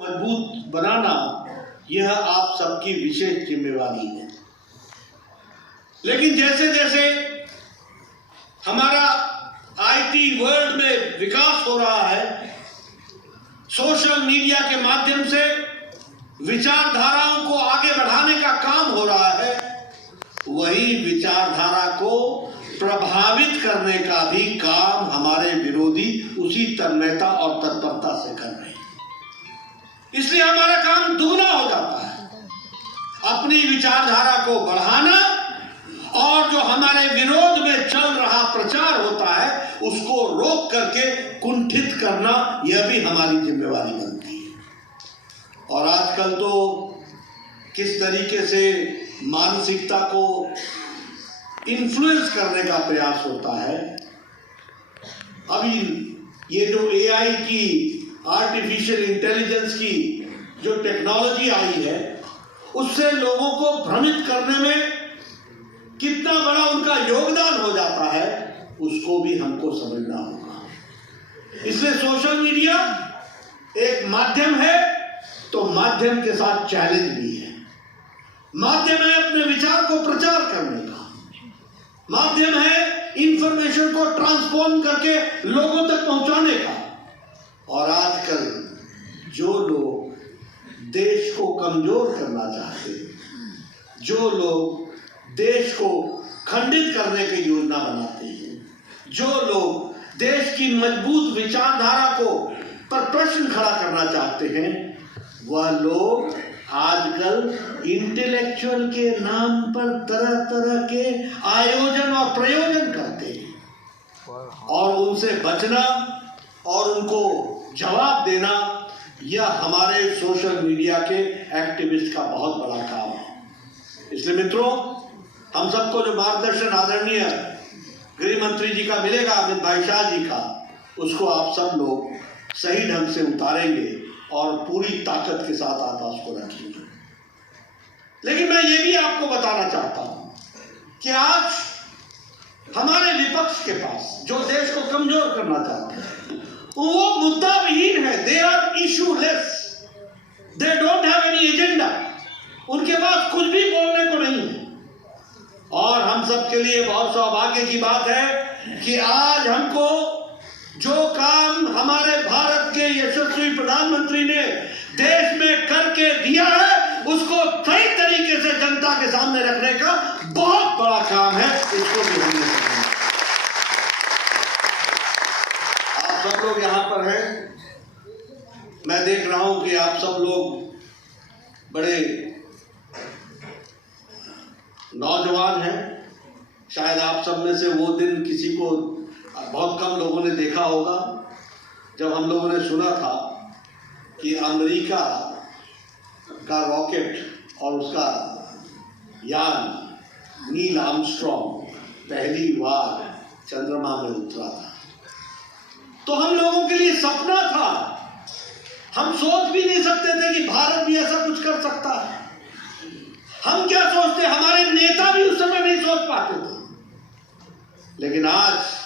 मजबूत बनाना यह आप सबकी विशेष जिम्मेवारी है। लेकिन जैसे जैसे हमारा आईटी वर्ल्ड में विकास हो रहा है, सोशल मीडिया के माध्यम से विचारधाराओं को आगे बढ़ाने का काम हो रहा है, वही विचारधारा को प्रभावित करने का भी काम हमारे विरोधी उसी तन्मयता और तत्परता से कर रहे हैं। इसलिए हमारा काम दुगना हो जाता है, अपनी विचारधारा को बढ़ाना और जो हमारे विरोध में चल रहा प्रचार होता है उसको रोक करके कुंठित करना, यह भी हमारी जिम्मेवारी बनती है। और आजकल तो किस तरीके से मानसिकता को इन्फ्लुएंस करने का प्रयास होता है। अभी ये जो एआई की, आर्टिफिशियल इंटेलिजेंस की जो टेक्नोलॉजी आई है, उससे लोगों को भ्रमित करने में कितना बड़ा उनका योगदान हो जाता है, उसको भी हमको समझना होगा। इसलिए सोशल मीडिया एक माध्यम है, तो माध्यम के साथ चैलेंज भी है। माध्यम है अपने विचार को प्रचार करने का, माध्यम है इंफॉर्मेशन को ट्रांसफॉर्म करके लोगों तक पहुंचाने का। और आजकल जो लोग देश को कमजोर करना चाहते हैं, जो लोग देश को खंडित करने की योजना बनाते हैं, जो लोग देश की मजबूत विचारधारा को पर प्रश्न खड़ा करना चाहते हैं, वह लोग आजकल इंटेलेक्चुअल के नाम पर तरह तरह के आयोजन और प्रयोजन करते हैं। और उनसे बचना और उनको जवाब देना, यह हमारे सोशल मीडिया के एक्टिविस्ट का बहुत बड़ा काम है। इसलिए मित्रों, हम सबको जो मार्गदर्शन आदरणीय गृह मंत्री जी का मिलेगा, अमित भाई शाह जी का, उसको आप सब लोग सही ढंग से उतारेंगे और पूरी ताकत के साथ आप उसको रखेंगे। लेकिन मैं ये भी आपको बताना चाहता हूं कि आज हमारे विपक्ष के पास जो देश को कमजोर करना चाहते हैं, वो मुद्दा विहीन है। They are issueless, they don't have any agenda. उनके पास कुछ भी बोलने को नहीं है। और हम सब के लिए बहुत सौभाग्य की बात है कि आज हमको जो काम हमारे भारत के यशस्वी प्रधानमंत्री ने देश में करके दिया है, उसको सही तरीके से जनता के सामने रखने का बहुत बड़ा काम है। इसको भी हमने करना। आप सब लोग यहां पर हैं, मैं देख रहा हूं कि आप सब लोग बड़े नौजवान हैं। शायद आप सब में से वो दिन किसी को, बहुत कम लोगों ने देखा होगा जब हम लोगों ने सुना था कि अमेरिका का रॉकेट और उसका यान नील आर्मस्ट्रॉन्ग पहली बार चंद्रमा में उतरा था। तो हम लोगों के लिए सपना था। हम सोच भी नहीं सकते थे कि भारत भी ऐसा कुछ कर सकता है। हम क्या सोचते, हमारे नेता भी उस समय नहीं सोच पाते थे। लेकिन आज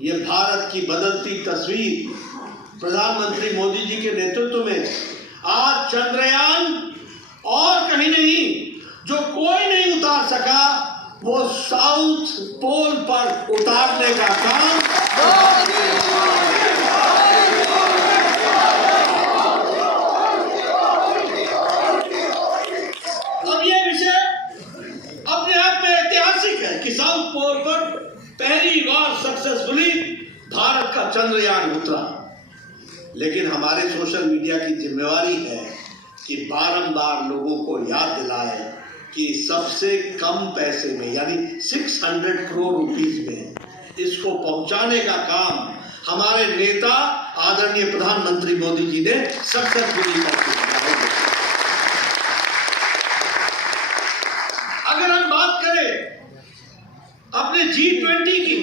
ये भारत की बदलती तस्वीर प्रधानमंत्री मोदी जी के नेतृत्व में, आज चंद्रयान और कहीं नहीं, जो कोई नहीं उतार सका, वो साउथ पोल पर उतारने का काम कि साउथ पोल पर पहली बार सक्सेसफुली भारत का चंद्रयान उतरा। लेकिन हमारे सोशल मीडिया की जिम्मेवारी है कि बारंबार लोगों को याद दिलाए कि सबसे कम पैसे में, यानी 600 करोड़ रुपीस में इसको पहुंचाने का काम हमारे नेता आदरणीय प्रधानमंत्री मोदी जी ने सक्सेसफुली किया। अगर हम बात करें अपने G20 की,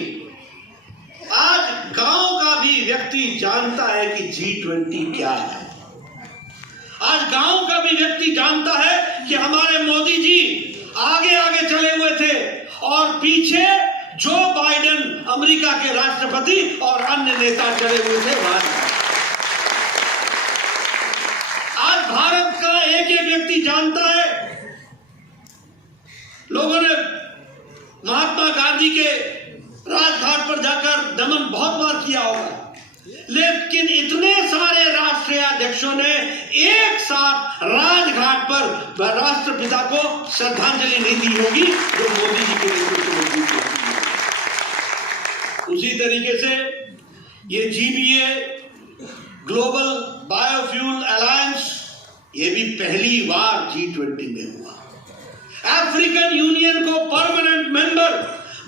आज गांव का भी व्यक्ति जानता है कि G20 क्या है। आज गांव का भी व्यक्ति जानता है कि हमारे मोदी जी आगे आगे चले हुए थे और पीछे जो बाइडेन अमेरिका के राष्ट्रपति और अन्य नेता चले हुए थे। आज भी जानता है। लोगों ने महात्मा गांधी के राजघाट पर जाकर नमन बहुत बार किया होगा, लेकिन इतने सारे राष्ट्रीय अध्यक्षों ने एक साथ राजघाट पर राष्ट्रपिता को श्रद्धांजलि नहीं दी होगी जो मोदी जी के नेतृत्व में दी होगी। उसी तरीके से ये GBA ग्लोबल बायोफ्यूल अलायंस ये भी पहली बार G20 में हुआ। अफ्रीकन यूनियन को परमानेंट मेंबर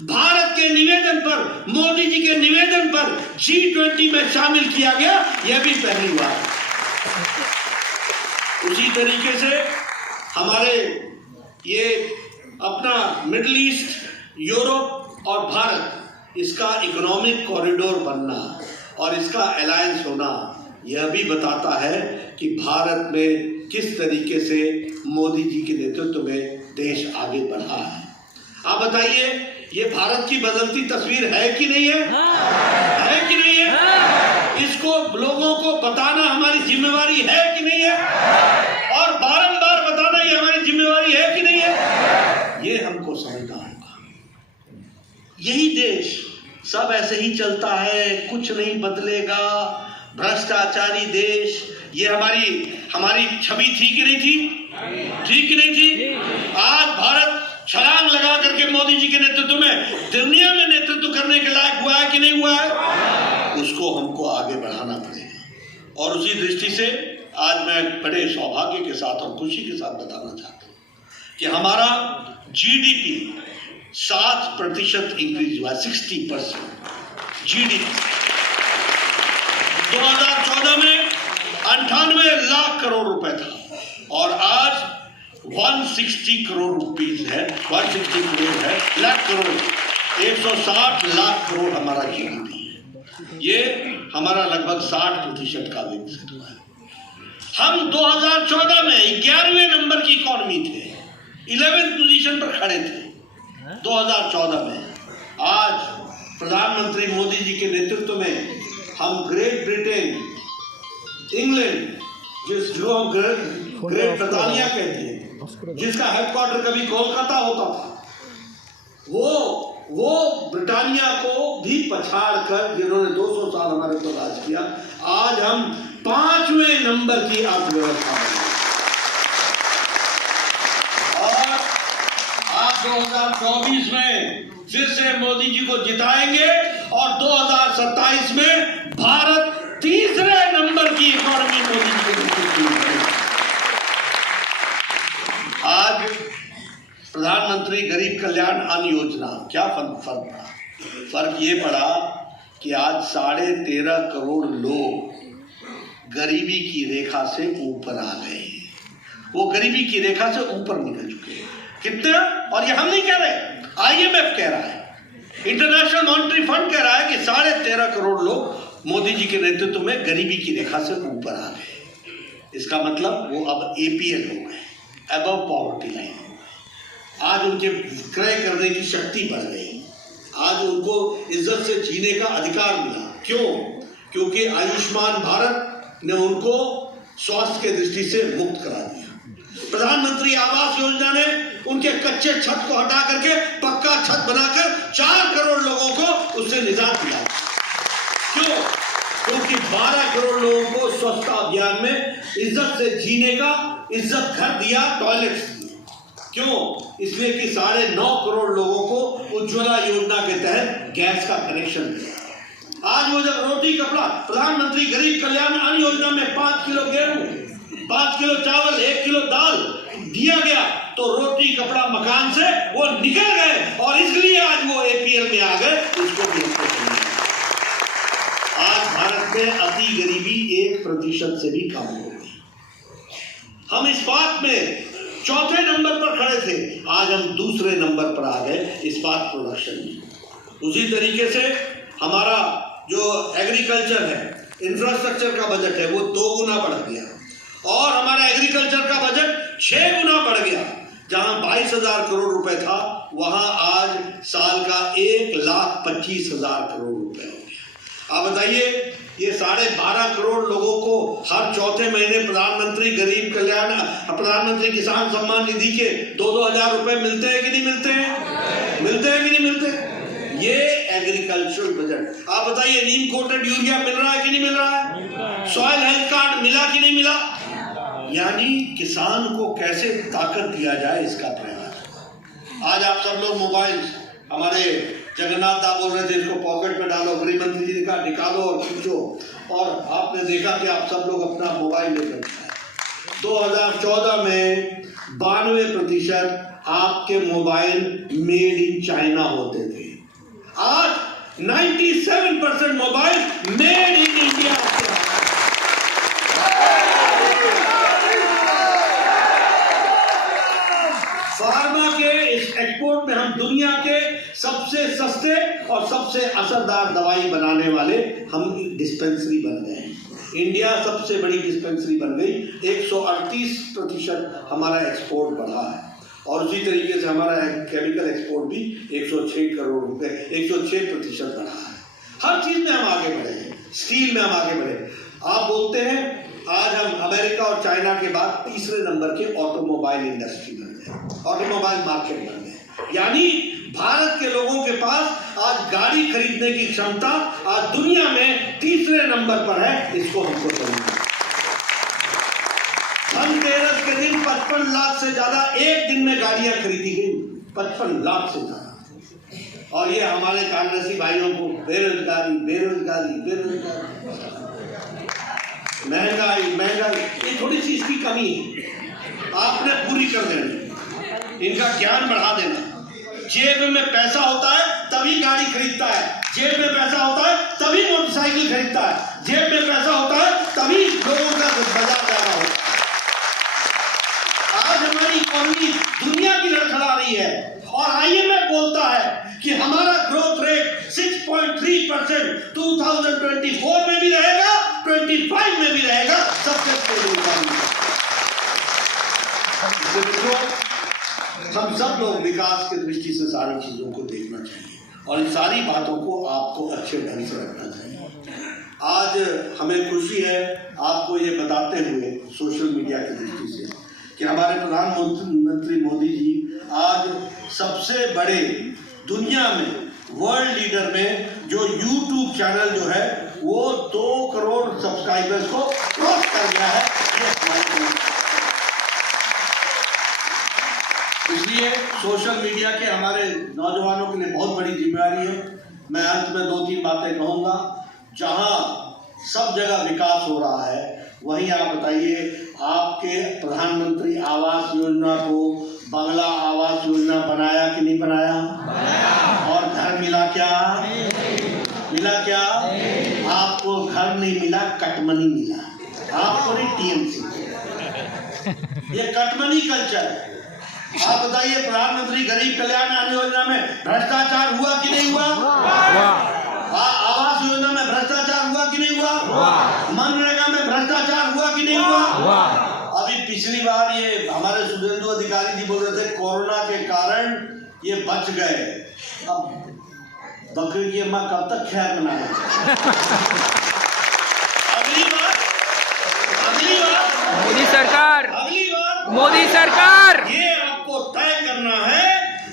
भारत के निवेदन पर, मोदी जी के निवेदन पर G20 में शामिल किया गया, यह भी पहली बार। उसी तरीके से हमारे ये अपना मिडिल ईस्ट, यूरोप और भारत, इसका इकोनॉमिक कॉरिडोर बनना और इसका अलायंस होना, यह भी बताता है कि भारत में किस तरीके से मोदी जी के नेतृत्व में देश आगे बढ़ा है। आप बताइए, ये भारत की बदलती तस्वीर है कि नहीं है? है कि नहीं है? इसको लोगों को बताना हमारी जिम्मेवारी है कि नहीं है? और बारंबार बताना ये हमारी जिम्मेवारी है कि नहीं है? ये हमको समझना होगा। यही देश सब ऐसे ही चलता है, कुछ नहीं बदलेगा, भ्रष्टाचारी देश, ये हमारी छवि थी कि नहीं थी? थी कि नहीं थी? आज भारत छलांग लगा करके मोदी जी के नेतृत्व में दुनिया में नेतृत्व करने के लायक हुआ है कि नहीं हुआ है? उसको हमको आगे बढ़ाना पड़ेगा। और उसी दृष्टि से आज मैं बड़े सौभाग्य के साथ और खुशी के साथ बताना चाहता हूँ कि हमारा GDP 7% इंक्रीज हुआ, 60% GDP। 2014 में 98 लाख करोड़ रुपए था और आज 160 करोड़ रुपीस है, 160 करोड़ है, लाख करोड़, 160 लाख करोड़ हमारा GDP है। ये हमारा लगभग 60% का विकसित हुआ है। हम 2014 में 11वें नंबर की इकॉनमी थे, 11th पोजीशन पर खड़े थे 2014 में। आज प्रधानमंत्री मोदी जी के नेतृत्व में हम ग्रेट ब्रिटेन, इंग्लैंड, जो हम ग्रेट ब्रिटानिया कहते हैं, जिसका हेडक्वार्टर कभी कोलकाता होता था, वो ब्रिटानिया को भी पछाड़ कर, जिन्होंने 200 साल हमारे ऊपर राज किया, आज हम 5वें नंबर की अर्थव्यवस्था है। और आप 2024 में फिर से मोदी जी को जिताएंगे और 2027 में भारत तीसरे नंबर की इकोनॉमी मोदी जी को जिताएंगे। आज प्रधानमंत्री गरीब कल्याण अन्न योजना, क्या फर्क पड़ा? फर्क ये पड़ा कि आज 13.5 करोड़ लोग गरीबी की रेखा से ऊपर आ गए हैं। वो गरीबी की रेखा से ऊपर निकल चुके हैं। कितने? और ये हम नहीं कह रहे, IMF कह रहा है, इंटरनेशनल मॉनेटरी फंड कह रहा है कि 13.5 करोड़ लोग मोदी जी के नेतृत्व में गरीबी की रेखा से ऊपर आ गए। इसका मतलब वो अब APL हो गए, अबव पॉवर्टी लाइन। आज उनके क्रय करने की शक्ति बढ़ गई, आज उनको इज्जत से जीने का अधिकार मिला। क्यों? क्योंकि आयुष्मान भारत ने उनको स्वास्थ्य के दृष्टि से मुक्त करा दिया। प्रधानमंत्री आवास योजना ने उनके कच्चे छत को हटा करके पक्का छत बनाकर 4 करोड़ लोगों को उससे निजात दिला। क्यों? क्योंकि 12 करोड़ लोगों को स्वच्छता अभियान में इज्जत से जीने का इज्जत घर दिया, टॉयलेट्स दिए। क्यों? इसलिए कि 9.5 करोड़ लोगों को उज्ज्वला योजना के तहत गैस का कनेक्शन दिया। आज वो जब रोटी कपड़ा, प्रधानमंत्री गरीब कल्याण अन्न योजना में 5 किलो गेहूं, 5 किलो चावल, 1 किलो दाल दिया गया, तो रोटी कपड़ा मकान से वो निकल गए और इसलिए आज वो APL में आ गए। उसको भी आज भारत में अति गरीबी 1% से भी कम हो गई। हम इस बात में चौथे नंबर पर खड़े थे, आज हम दूसरे नंबर पर आ गए इस्पात प्रोडक्शन में। उसी तरीके से हमारा जो एग्रीकल्चर है, इंफ्रास्ट्रक्चर का बजट है, वो 2 गुना बढ़ गया और हमारा एग्रीकल्चर का बजट 6 गुना बढ़ गया। जहां 22,000 करोड़ रुपए था, वहां आज साल का 1,25,000 करोड़ रुपए हो गया। आप बताइए, ये 12.5 करोड़ लोगों को हर चौथे महीने प्रधानमंत्री किसान सम्मान निधि के 2-2 हजार रुपए मिलते हैं कि नहीं मिलते हैं? मिलते हैं कि नहीं मिलते? ये एग्रीकल्चरल बजट, आप बताइए नीम कोटेड यूरिया मिल रहा है कि नहीं मिल रहा है? सॉइल हेल्थ कार्ड मिला कि नहीं मिला? यानी किसान को कैसे ताकत दिया जाए इसका प्रयास। आज आप सब लोग मोबाइल, हमारे जगन्नाथ दा बोल रहे थे इसको पॉकेट में डालो, गृह मंत्री जी ने कहा निकालो और खींचो, और आपने देखा कि आप सब लोग अपना मोबाइल लेकर 2014 में 92% आपके मोबाइल मेड इन चाइना होते थे। आज 97% mobile made in India. Pharma के इस एक्सपोर्ट में हम दुनिया के सबसे सस्ते और सबसे असरदार दवाई बनाने वाले हम डिस्पेंसरी बन गए हैं। इंडिया सबसे बड़ी डिस्पेंसरी बन गई। 138% हमारा एक्सपोर्ट बढ़ा है, और उसी तरीके से हमारा केमिकल एक्सपोर्ट भी 106 करोड़ रुपए 106% बढ़ा है। हर चीज में हम आगे बढ़े हैं, स्टील में हम आगे बढ़े। आप बोलते हैं आज हम अमेरिका और चाइना के बाद तीसरे नंबर के ऑटोमोबाइल इंडस्ट्री बन गए, ऑटोमोबाइल मार्केट बन गए। यानी भारत के लोगों के पास आज गाड़ी खरीदने की क्षमता आज दुनिया में तीसरे नंबर पर है। इसको हमको समझना। धनतेरस के दिन 55 लाख से ज्यादा एक दिन में गाड़ियां खरीदी गई, 55 लाख से ज्यादा। और ये हमारे कांग्रेसी भाइयों को बेरोजगारी बेरोजगारी बेरोजगारी, महंगाई महंगाई, ये थोड़ी सी इसकी कमी है, आपने पूरी कर देना, इनका ज्ञान बढ़ा देना। जेब में पैसा होता है तभी गाड़ी खरीदता है, जेब में पैसा होता है तभी मोटरसाइकिल खरीदता है, जेब में पैसा होता है तभी लोगों का बाजार जाना होता है। आज हमारी इकोनॉमी दुनिया की लड़खड़ा रही है, और आईएमएफ बोलता है कि हमारा ग्रोथ रेट 6.3% 2024 में भी रहेगा, 25 में भी रहेगा। सबसे हम सब लोग विकास की दृष्टि से सारी चीजों को देखना चाहिए, और इन सारी बातों को आपको अच्छे ढंग से रखना चाहिए। आज हमें खुशी है आपको ये बताते हुए सोशल मीडिया की दृष्टि से कि हमारे प्रधानमंत्री मोदी जी आज सबसे बड़े दुनिया में वर्ल्ड लीडर में जो यूट्यूब चैनल जो है वो 2 करोड़ सब्सक्राइबर्स को क्रॉस कर गया है। इसलिए सोशल मीडिया के हमारे नौजवानों के लिए बहुत बड़ी जिम्मेदारी है। मैं अंत में 2-3 बातें कहूंगा। जहां सब जगह विकास हो रहा है, वहीं आप बताइए आपके प्रधानमंत्री आवास योजना को बंगला आवास योजना बनाया कि नहीं बनाया? और घर मिला क्या? मिला क्या? आपको घर नहीं मिला, कटमनी मिला। आपको नहीं, टीएमसी। ये कटमनी कल्चर है। आप बताइए प्रधानमंत्री गरीब कल्याण अन्न योजना में भ्रष्टाचार हुआ कि नहीं हुआ? आवास योजना में भ्रष्टाचार हुआ कि नहीं हुआ? मनरेगा में भ्रष्टाचार हुआ कि नहीं हुआ? अभी पिछली बार ये हमारे सुधीर अधिकारी जी बोल रहे थे कोरोना के कारण ये बच गए। अब बकरी की माँ कब तक खैर मनाए? अगली बार मोदी सरकार, अगली बार मोदी सरकार, ये आपको तय करना है।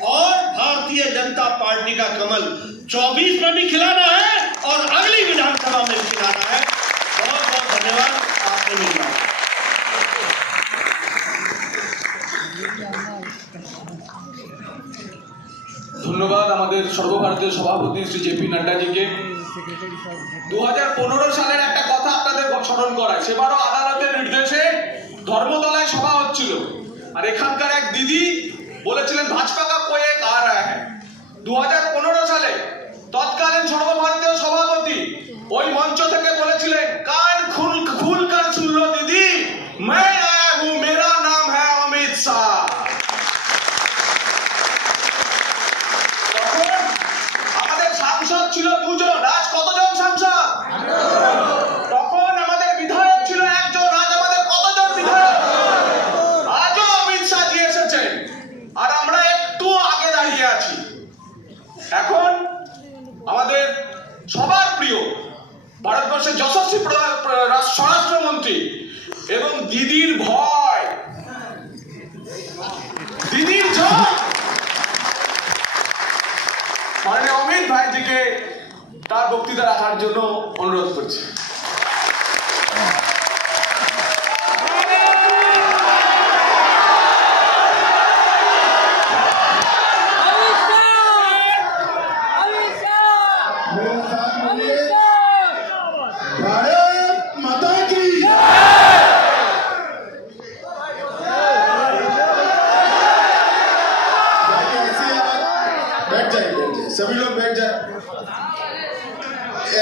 और भारतीय जनता पार्टी का कमल 24 में भी खिलाना है और अगली विधानसभा में भी खिलाना है। बहुत बहुत धन्यवाद, आपने मिला। ধন্যবাদ আমাদের সর্বভারতীয় সভাপতি শ্রী জেপি নাড্ডাজিকে। 2015 সালের একটা কথা আপনাদের স্মরণ করায়। সেবারও আদালতের নির্দেশে ধর্মতলায় সভা হচ্ছিল, আর এখানকার এক দিদি বলেছিলেন ভাজপা কা কোই এক आ रहा है। 2015 সালে তৎকালীন সর্বভারতীয় সভাপতি ওই মঞ্চ থেকে বলেছিলেন কান খুল কর सुन लो दीदी, मैं आया हूं, मेरा नाम है अमित शाह। সাংসদ ছিল 2 জন, আজ কতজন সাংসদ? তখন আমাদের বিধায়ক ছিল 1 জন, আজ আমাদের কতজন বিধায়ক? আজও অমিত শাহ জি এসেছেন, আর আমরা একটু আগে দাঁড়িয়ে আছি। এখন আমাদের সবার প্রিয় ভারতবর্ষের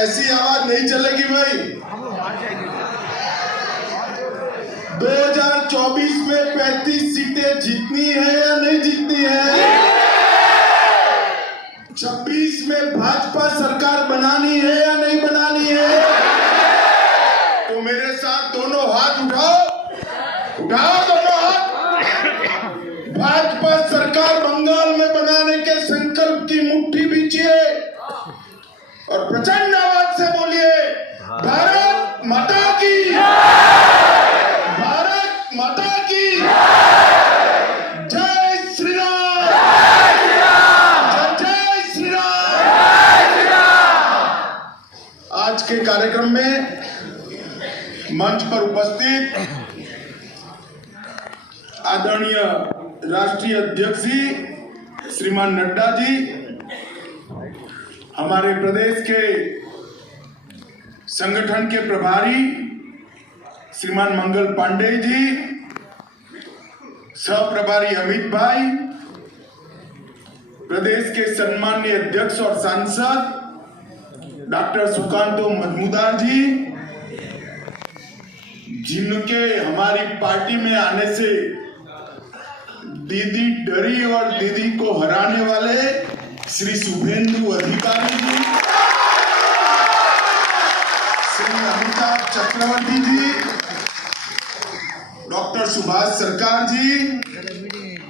ऐसी आवाज नहीं चलेगी भाई। 2024 में 35 सीटें जीतनी है या नहीं जीतनी है? 26 में भाजपा सरकार बनानी है या नहीं बनानी है? तो मेरे साथ दोनों हाथ उठाओ, उठाओ दोनों हाथ। भाजपा सरकार बंगाल में बनाने के संकल्प की मुट्ठी बींचिए और प्रचंड आवाज से बोलिए, भारत माता की, भारत माता की जय श्री राम, जय श्री राम। आज के कार्यक्रम में मंच पर उपस्थित आदरणीय राष्ट्रीय अध्यक्ष जी श्रीमान नड्डा जी, हमारे प्रदेश के संगठन के प्रभारी श्रीमान मंगल पांडे जी, सह प्रभारी अमित भाई, प्रदेश के सम्माननीय अध्यक्ष और सांसद डॉक्टर सुकांतो मजूमदार जी, जिनके हमारी पार्टी में आने से दीदी डरी और दीदी को हराने वाले श्री शुभेंदु अधिकारी जी, श्री अमिताभ चक्रवर्ती जी, डॉक्टर सुभाष सरकार जी,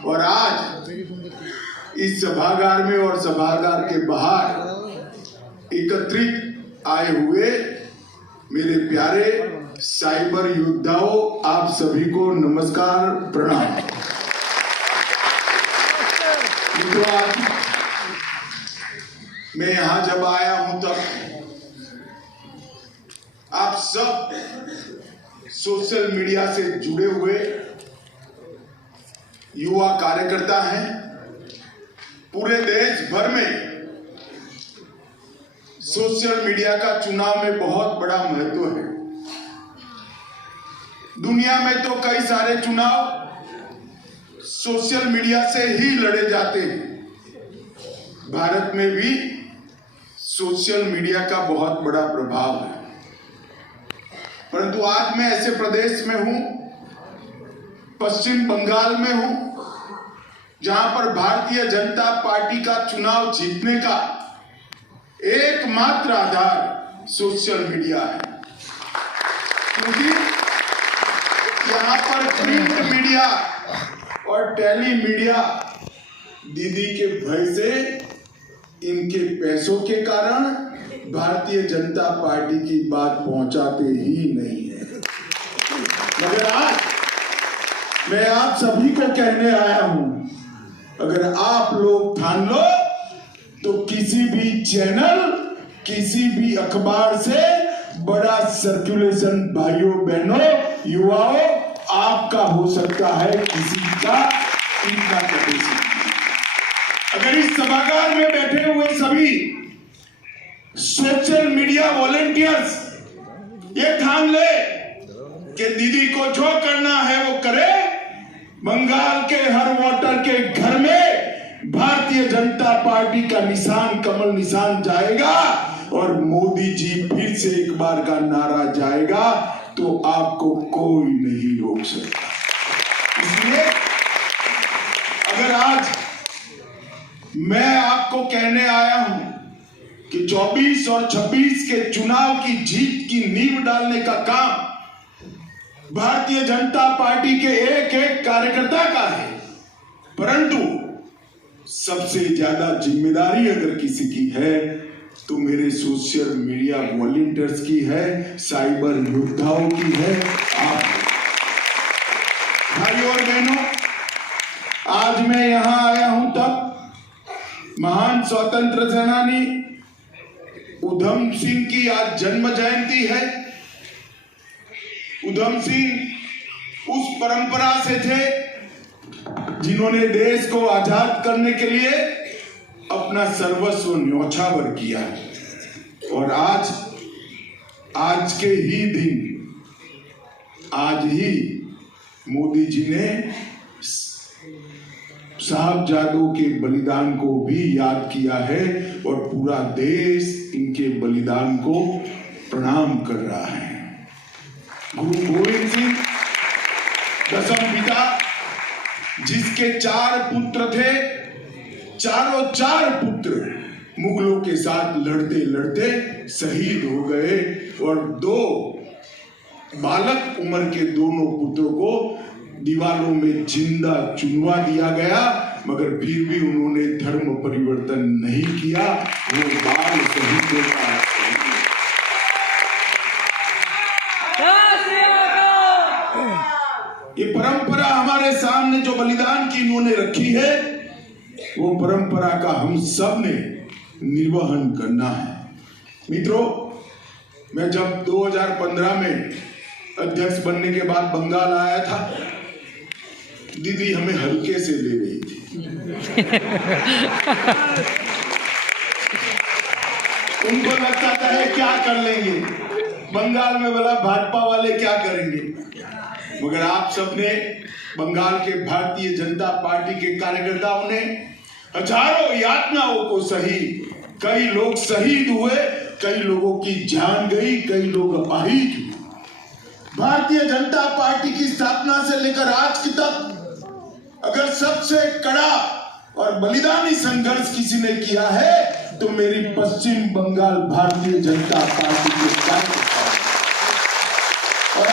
और आज इस सभागार में और सभागार के बाहर एकत्रित आए हुए मेरे प्यारे साइबर योद्धाओं, आप सभी को नमस्कार, प्रणाम। मित्रों, आज मैं यहां जब आया हूं तब आप सब सोशल मीडिया से जुड़े हुए युवा कार्यकर्ता हैं। पूरे देश भर में सोशल मीडिया का चुनाव में बहुत बड़ा महत्व है। दुनिया में तो कई सारे चुनाव सोशल मीडिया से ही लड़े जाते हैं। भारत में भी सोशल मीडिया का बहुत बड़ा प्रभाव है, परंतु आज मैं ऐसे प्रदेश में हूं, पश्चिम बंगाल में हूं, जहां पर भारतीय जनता पार्टी का चुनाव जीतने का एकमात्र आधार सोशल मीडिया है। क्योंकि यहाँ पर प्रिंट मीडिया और टेली मीडिया दीदी के भय से, इनके पैसों के कारण भारतीय जनता पार्टी की बात पहुंचाते ही नहीं है। मगर आज मैं आप सभी को कहने आया हूं, अगर आप लोग ठान लो तो किसी भी चैनल, किसी भी अखबार से बड़ा सर्कुलेशन भाइयों बहनों युवाओं आपका हो सकता है, किसी का इनका कभी। अगर इस सभागार में बैठे हुए सभी सोशल मीडिया वॉलेंटियर्स ये ठान ले कि दीदी को जो करना है वो करे, बंगाल के हर वोटर के घर में भारतीय जनता पार्टी का निशान, कमल निशान जाएगा और मोदी जी फिर से एक बार का नारा जाएगा, तो आपको कोई नहीं रोक सकता। इसलिए अगर आज मैं आपको कहने आया हूं कि 24 और 26 के चुनाव की जीत की नींव डालने का काम भारतीय जनता पार्टी के एक एक कार्यकर्ता का है, परंतु सबसे ज्यादा जिम्मेदारी अगर किसी की है तो मेरे सोशल मीडिया वॉलंटियर्स की है, साइबर योद्धाओं की है। आप भाइयों और बहनों, आज मैं यहां आया हूं तब महान स्वतंत्र सेनानी उधम सिंह की आज जन्म जयंती है। उधम सिंह उस परंपरा से थे जिन्होंने देश को आजाद करने के लिए अपना सर्वस्व न्यौछावर किया, और आज के ही दिन, आज ही मोदी जी ने साहबजादों के बलिदान को भी याद किया है और पूरा देश इनके बलिदान को प्रणाम कर रहा है। गुरु गोविंद सिंह दसम पिता, जिसके 4 पुत्र थे, चारों 4 पुत्र मुगलों के साथ लड़ते लड़ते शहीद हो गए और 2 बालक उम्र के दोनों पुत्रों को दीवारों में जिंदा चुनवा दिया गया, मगर फिर भी उन्होंने धर्म परिवर्तन नहीं किया। वो बाल शहीदों का ये परंपरा हमारे सामने जो बलिदान की इन्होंने रखी है, वो परंपरा का हम सब ने निर्वहन करना है। मित्रों, मैं जब 2015 में अध्यक्ष बनने के बाद बंगाल आया था, दीदी हमें हल्के से ले रही थी। उनको लगता था है क्या कर लेंगे बंगाल में, बोला भाजपा वाले क्या करेंगे। मगर आप सबने, बंगाल के भारतीय जनता पार्टी के कार्यकर्ताओं ने हजारों यातनाओं को सही, कई लोग शहीद हुए, कई लोगों की जान गई, कई लोग अपाहिज हुए। भारतीय जनता पार्टी की स्थापना से लेकर आज की तक अगर सबसे कड़ा और बलिदानी संघर्ष किसी ने किया है तो मेरी पश्चिम बंगाल भारतीय जनता पार्टी के कार्यकर्ता। और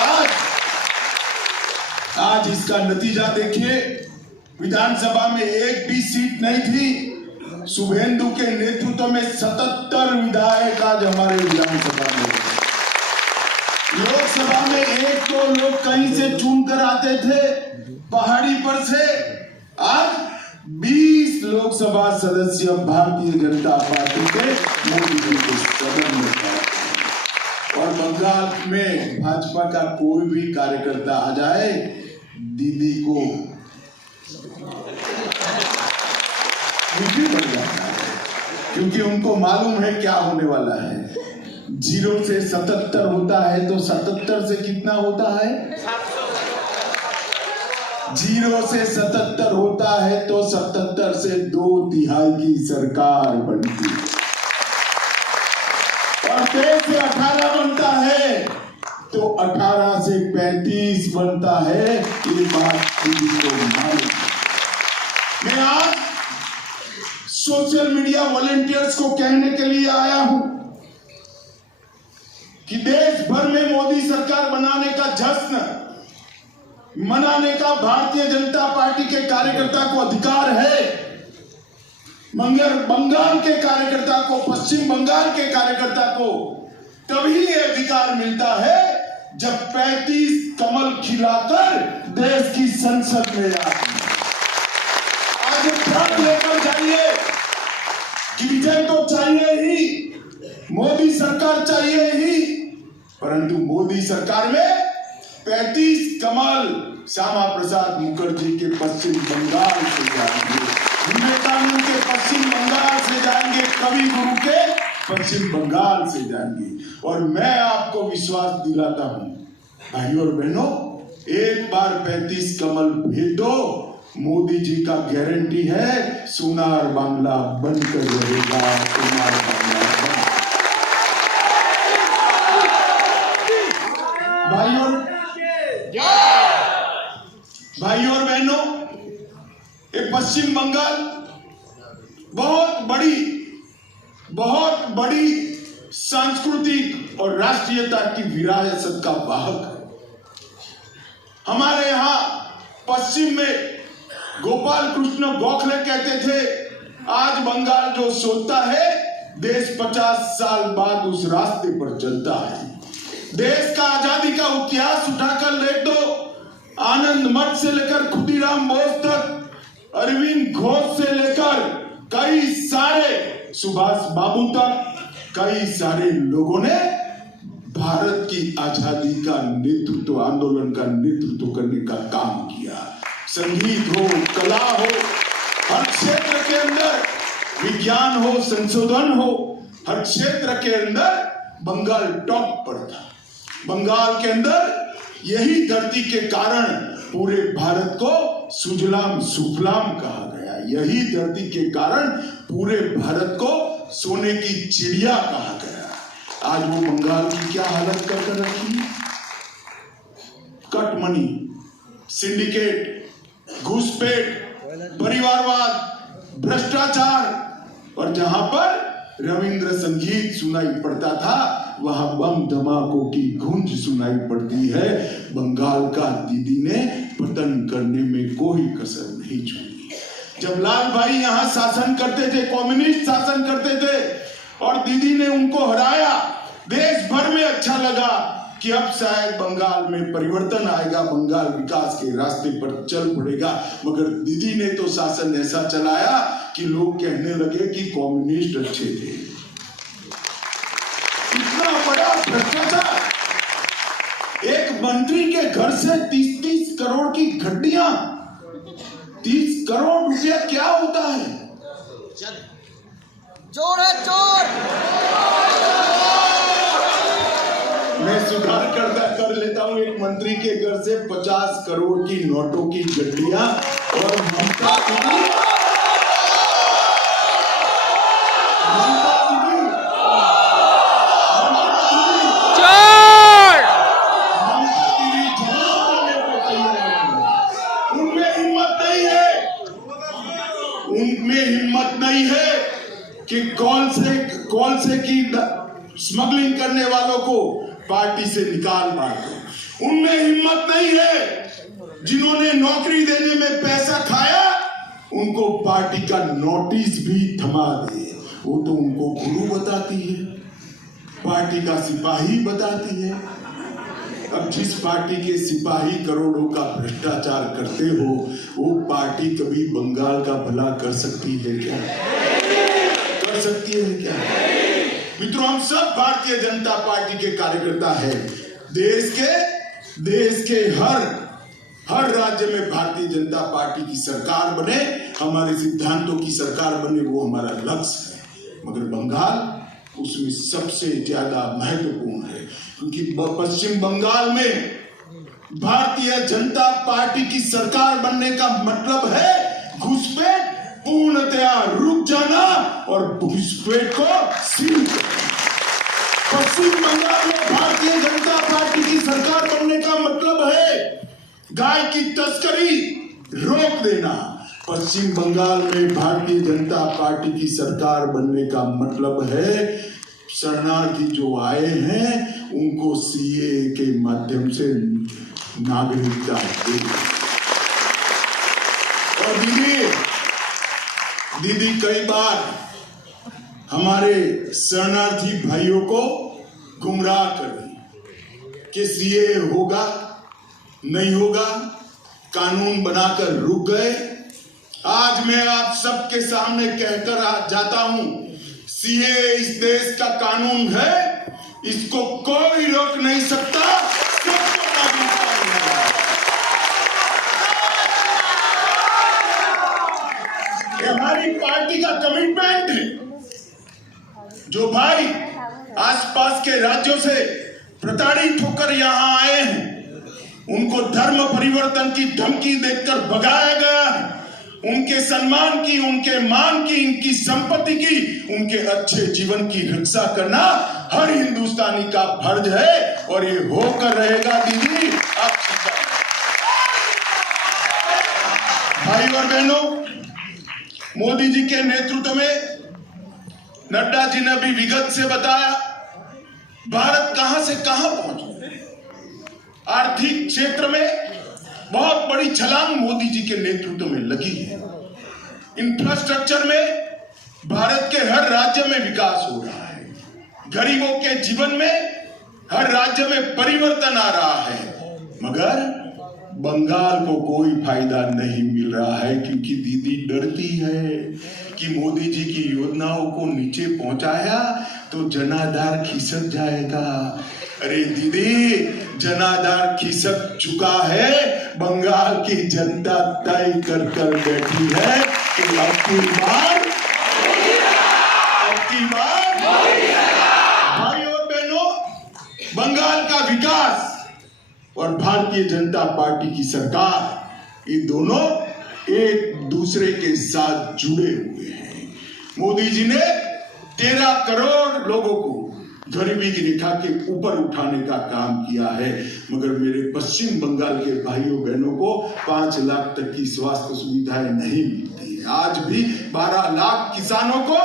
आज इसका नतीजा देखिए, विधानसभा में एक भी सीट नहीं थी। शुभेंदु के नेतृत्व में 77 विधायक आज हमारे विधानसभा में। लोकसभा में 1-2 लोग कहीं से चुन कर आते थे पहाड़ी पर से, आज 20 लोकसभा सदस्य भारतीय जनता पार्टी के मोदी जी के सदन में हैं। और बंगाल में भाजपा का कोई भी कार्यकर्ता आ जाए, दीदी को बन जाता है, क्योंकि उनको मालूम है क्या होने वाला है। 0 से 77 होता है तो 77 से कितना होता है? 0 से 77 होता है तो 77 से 2/3 की सरकार बनती है। और 2 से 18 बनता है तो 18 से 35 बनता है। ये बात को मालूम। मैं आज सोशल मीडिया वॉलंटियर्स को कहने के लिए आया हूं कि देश भर में मोदी सरकार बनाने का जश्न मनाने का भारतीय जनता पार्टी के कार्यकर्ता को अधिकार है, मगर बंगाल के कार्यकर्ता को, पश्चिम बंगाल के कार्यकर्ता को तभी ये अधिकार मिलता है जब 35 कमल खिलाकर देश की संसद में आती है। आज प्रण लेकर जाइए कि विजय तो चाहिए ही, मोदी सरकार चाहिए ही, परंतु मोदी सरकार में 35 कमल श्यामा प्रसाद मुखर्जी के पश्चिम बंगाल से जाएंगे, विवेकानंद के पश्चिम बंगाल से जाएंगे, कवि गुरु के पश्चिम बंगाल से जाएंगे। और मैं आपको विश्वास दिलाता हूं भाइयों और बहनों, एक बार 35 कमल भेज दो, मोदी जी का गारंटी है सोनार बांग्ला बनकर रहेगा। सोनार बांग्ला भाइयों और बहनों, ये पश्चिम बंगाल बहुत बड़ी सांस्कृतिक और राष्ट्रीयता की विरासत का वाहक है। हमारे यहाँ पश्चिम में गोपाल कृष्ण गोखले कहते थे, आज बंगाल जो सोचता है देश 50 साल बाद उस रास्ते पर चलता है। देश का आजादी का इतिहास उठाकर देख दो, आनंद मठ से लेकर खुदीराम बोस तक, अरविंद घोष से लेकर कई सारे सुभाष बाबू तक, कई सारे लोगों ने भारत की आजादी का नेतृत्व, आंदोलन का नेतृत्व करने का काम किया। संगीत हो, कला हो, हर क्षेत्र के अंदर, विज्ञान हो, संशोधन हो, हर क्षेत्र के अंदर बंगाल टॉप पर था। बंगाल के अंदर यही धरती के कारण पूरे भारत को सुजलाम सुफलाम कहा गया। यही धरती के कारण पूरे भारत को सोने की चिड़िया कहा गया। आज वो बंगाल की क्या हालत कर रखी है? कट मनी, सिंडिकेट, घुसपैठ, परिवारवाद, भ्रष्टाचार, और जहां पर रविंद्र संगीत सुनाई पड़ता था वहां बम धमाकों की गूंज सुनाई पड़ती है। बंगाल का दीदी ने पतन करने में कोई कसर नहीं छोड़ी। जब लाल भाई यहां शासन करते थे, कम्युनिस्ट शासन करते थे, और दीदी ने उनको हराया, देश भर में अच्छा लगा कि अब शायद बंगाल में परिवर्तन आएगा, बंगाल विकास के रास्ते पर चल पड़ेगा। मगर दीदी ने तो शासन ऐसा चलाया कि लोग कहने लगे कि कम्युनिस्ट अच्छे थे। इतना बड़ा भ्रष्टाचार, एक मंत्री के घर से 30-30 करोड़ की गड्डियां, 30 करोड़ रुपया क्या होता है? चोर है चोर। मैं सुधार कर लेता हूं, एक मंत्री के घर से 50 करोड़ की नोटों की गड्डियां, और ममता दीदी उनमें हिम्मत नहीं है कि कौन से की स्मगलिंग करने वालों को पार्टी से निकाल पाए। उनमें हिम्मत नहीं है जिन्होंने नौकरी देने में पैसा खाया उनको पार्टी का नोटिस भी थमा दे। वो तो उनको गुरु बताती है, पार्टी का सिपाही बताती है। अब जिस पार्टी के सिपाही करोड़ों का भ्रष्टाचार करते हो, वो पार्टी कभी बंगाल का भला कर सकती है क्या? कर सकती है क्या? मित्रों, हम सब भारतीय जनता पार्टी के कार्यकर्ता हैं। देश के हर राज्य में भारतीय जनता पार्टी की सरकार बने, हमारे सिद्धांतों की सरकार बने, वो हमारा लक्ष्य है। मगर बंगाल उसमें सबसे ज्यादा महत्वपूर्ण है, क्योंकि पश्चिम बंगाल में भारतीय जनता पार्टी की सरकार बनने का मतलब है घुसपैठ पूर्णतया रुक जाना और घुसपैठ को सील करना। पश्चिम बंगाल में भारतीय जनता पार्टी की सरकार बनने का मतलब है गाय की तस्करी रोक देना। पश्चिम बंगाल में भारतीय जनता पार्टी की सरकार बनने का मतलब है शरणार्थी जो आए हैं उनको सीए के माध्यम से नागरिकता देना। और दीदी कई बार हमारे शरणार्थी भाइयों को गुमराह कर दी कि सीए होगा नहीं होगा, कानून बनाकर रुक गए। आज मैं आप सबके सामने कहकर जाता हूं, सीए इस देश का कानून है, इसको कोई रोक नहीं सकता। सबको नागरिकता मिलेगा। हमारी पार्टी का कमिटमेंट है। जो भाई आसपास के राज्यों से प्रताड़ित होकर यहां आए हैं, उनको धर्म परिवर्तन की धमकी देकर भगाया गया है। उनके सम्मान की, उनके मान की, उनकी संपत्ति की, उनके अच्छे जीवन की रक्षा करना हर हिंदुस्तानी का फर्ज है, और ये होकर रहेगा। दीदी आप भाई और बहनों, मोदी जी के नेतृत्व में नड्डा जी ने अभी विगत से बताया भारत कहां से कहां पहुंचा। आर्थिक क्षेत्र में बहुत बड़ी छलांग मोदी जी के नेतृत्व में लगी है। इंफ्रास्ट्रक्चर में भारत के हर राज्य में विकास हो रहा है। गरीबों के जीवन में हर राज्य में परिवर्तन आ रहा है। मगर बंगाल को कोई फायदा नहीं मिल रहा है, क्योंकि दीदी डरती है कि मोदी जी की योजनाओं को नीचे पहुंचाया तो जनाधार खिसक जाएगा। अरे दीदी, जनाधार खिसक चुका है। बंगाल की जनता तय कर बैठी है कि अब की बार भाई और बहनों, बंगाल का विकास और भारतीय जनता पार्टी की सरकार, ये दोनों एक दूसरे के साथ जुड़े हुए हैं। मोदी जी ने 13 करोड़ लोगों को गरीबी की रेखा के ऊपर उठाने का काम किया है, मगर मेरे पश्चिम बंगाल के भाइयों बहनों को 5 लाख तक की स्वास्थ्य सुविधाएं नहीं मिलती है। आज भी 12 लाख किसानों को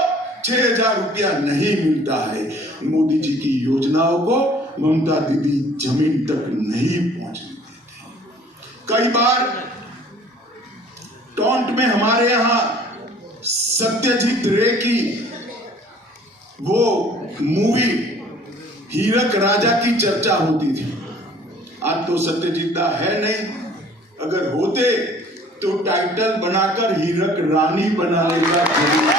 6,000 रुपया नहीं मिलता है। मोदी जी की योजनाओं को ममता दीदी जमीन तक नहीं पहुंचने देते। कई बार टोंट में हमारे यहाँ सत्यजीत रे की वो मूवी हीरक राजा की चर्चा होती थी। आज तो सत्यजीत दा है नहीं, अगर होते तो टाइटल बनाकर हीरक रानी बनाने का जरूर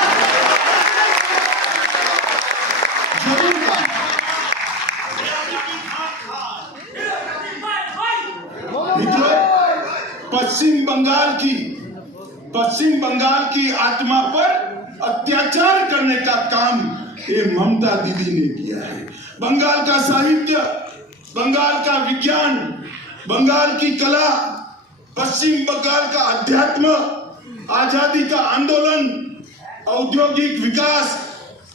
मित्रों, पश्चिम बंगाल की आत्मा पर अत्याचार करने का काम ये ममता दीदी ने किया है। बंगाल का साहित्य, बंगाल का विज्ञान, बंगाल की कला, पश्चिम बंगाल का अध्यात्म, आजादी का आंदोलन, औद्योगिक विकास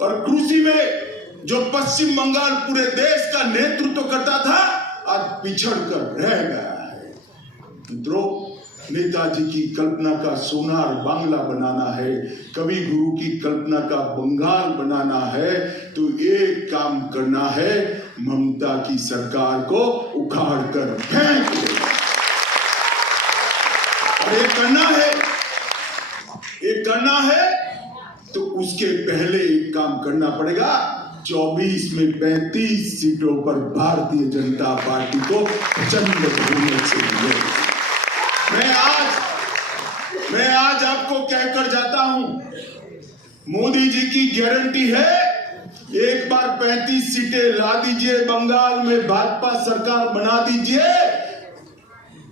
और कृषि में जो पश्चिम बंगाल पूरे देश का नेतृत्व करता था, आज पिछड़ कर रह गया है। मित्रों, नेताजी की कल्पना का सोनार बांग्ला बनाना है, कवि गुरु की कल्पना का बंगाल बनाना है, तो एक काम करना है, ममता की सरकार को उखाड़ कर फेंक दो। और ये करना है तो उसके पहले एक काम करना पड़ेगा, 24 में 35 सीटों पर भारतीय जनता पार्टी को प्रचंड बहुमत से मिले। मैं आज आपको कहकर जाता हूं, मोदी जी की गारंटी है, एक बार 35 सीटें ला दीजिए, बंगाल में भाजपा सरकार बना दीजिए,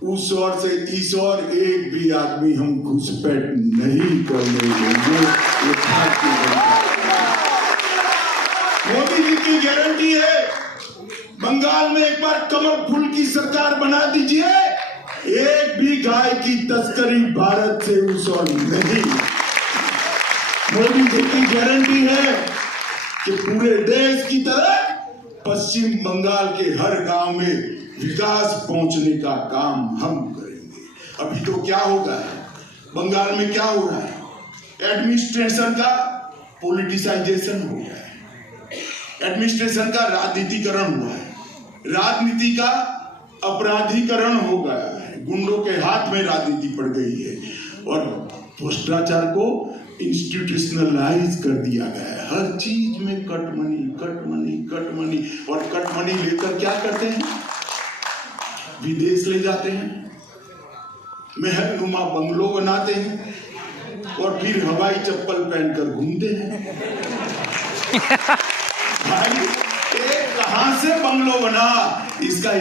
उस ओर से इस ओर एक भी आदमी हम घुसपैठ नहीं करने देंगे। ये भारतीय जनता मोदी जी की गारंटी है, बंगाल में एक बार कमल फूल की सरकार बना दीजिए, एक भी गाय की तस्करी भारत से उस ओर नहीं। मोदी जी की गारंटी है कि पूरे देश की तरह पश्चिम बंगाल के हर गांव में विकास पहुंचने का काम हम करेंगे। अभी तो क्या होगा, बंगाल में क्या हो रहा है, एडमिनिस्ट्रेशन का पॉलिटिसाइजेशन हो गया है, एडमिनिस्ट्रेशन का राजनीतिकरण हुआ है, राजनीति का अपराधीकरण हो गया है, गुंडों के हाथ में राजनीति पड़ गई है और भ्रष्टाचार को इंस्टीट्यूशनलाइज कर दिया गया है। हर चीज में कट मनी और कट मनी लेकर क्या करते हैं, विदेश ले जाते हैं, महलनुमा बंगलो बनाते हैं और फिर हवाई चप्पल पहनकर घूमते हैं। भाई, कहां से बंगलो बना, इसका